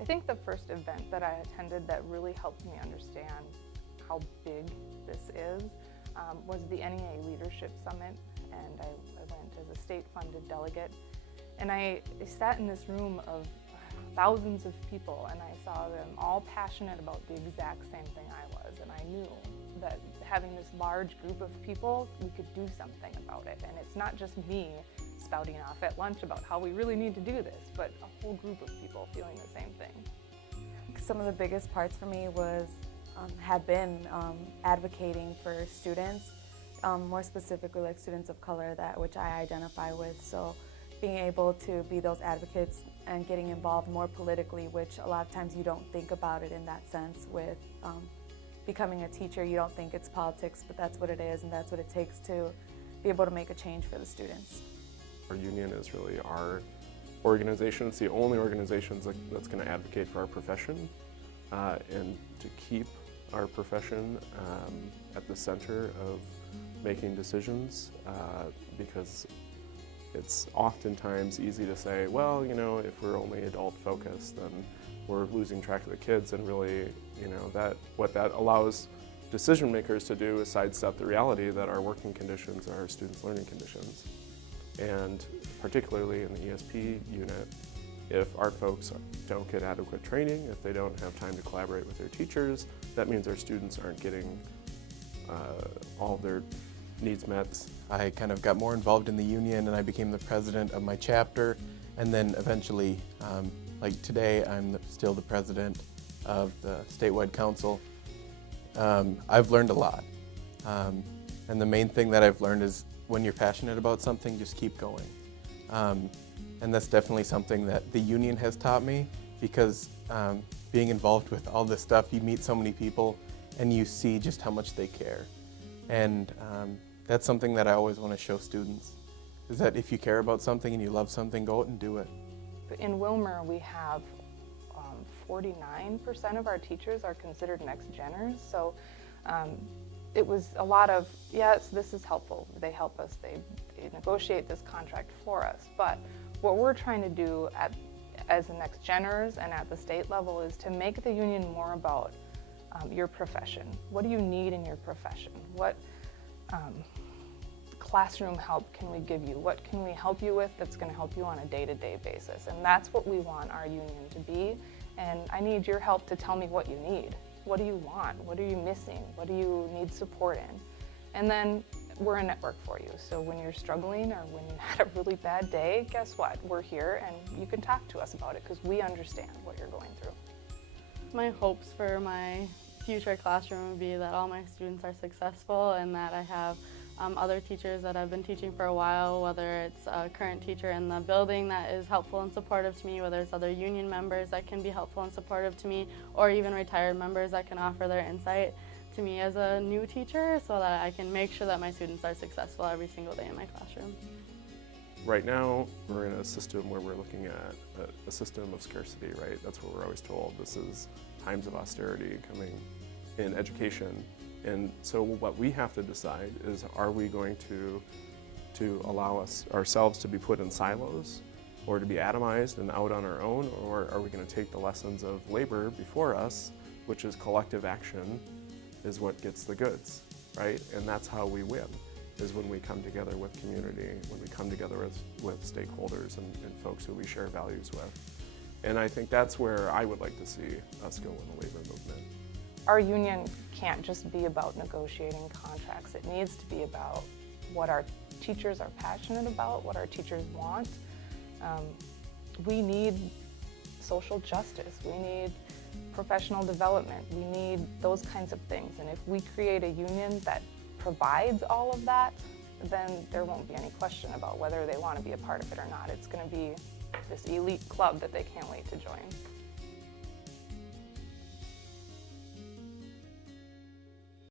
I think the first event that I attended that really helped me understand how big this is was the NEA Leadership Summit, and I went as a state-funded delegate. And I sat in this room of thousands of people, and I saw them all passionate about the exact same thing I was, and I knew that having this large group of people, we could do something about it. And it's not just me spouting off at lunch about how we really need to do this, but a whole group of people feeling the same thing. Some of the biggest parts for me have been advocating for students, more specifically like students of color, which I identify with. So being able to be those advocates and getting involved more politically, which a lot of times you don't think about it in that sense with becoming a teacher. You don't think it's politics, but that's what it is, and that's what it takes to be able to make a change for the students. Our union is really our organization. It's the only organization that's going to advocate for our profession and to keep our profession at the center of making decisions, because it's oftentimes easy to say, well, you know, if we're only adult focused, then we're losing track of the kids, and really, you know, what that allows decision makers to do is sidestep the reality that our working conditions are our students' learning conditions. And particularly in the ESP unit, if our folks don't get adequate training, if they don't have time to collaborate with their teachers, that means our students aren't getting all of their needs met. I kind of got more involved in the union, and I became the president of my chapter, and then eventually, like today, I'm still the president of the statewide council. I've learned a lot, and the main thing that I've learned is when you're passionate about something, just keep going. And that's definitely something that the union has taught me, because being involved with all this stuff, you meet so many people and you see just how much they care. And that's something that I always want to show students, is that if you care about something and you love something, go out and do it. In Willmar, we have 49% of our teachers are considered next-geners, so it was a lot of, yes, this is helpful, they help us, they negotiate this contract for us, but what we're trying to do as the next-geners and at the state level is to make the union more about your profession. What do you need in your profession? What classroom help can we give you? What can we help you with that's going to help you on a day-to-day basis? And that's what we want our union to be. And I need your help to tell me what you need. What do you want? What are you missing? What do you need support in? And then we're a network for you. So when you're struggling or when you had a really bad day, guess what? We're here and you can talk to us about it because we understand what you're going through. My hopes for my future classroom would be that all my students are successful and that I have other teachers that I've been teaching for a while, whether it's a current teacher in the building that is helpful and supportive to me, whether it's other union members that can be helpful and supportive to me, or even retired members that can offer their insight to me as a new teacher so that I can make sure that my students are successful every single day in my classroom. Right now, we're in a system where we're looking at a system of scarcity, right? That's what we're always told. This is times of austerity coming in education. And so what we have to decide is, are we going to allow ourselves to be put in silos or to be atomized and out on our own, or are we going to take the lessons of labor before us, which is collective action is what gets the goods, right? And that's how we win, is when we come together with community, when we come together with stakeholders and folks who we share values with. And I think that's where I would like to see us go in the labor movement. Our union can't just be about negotiating contracts. It needs to be about what our teachers are passionate about, what our teachers want. We need social justice. We need professional development. We need those kinds of things. And if we create a union that provides all of that, then there won't be any question about whether they want to be a part of it or not. It's going to be this elite club that they can't wait to join.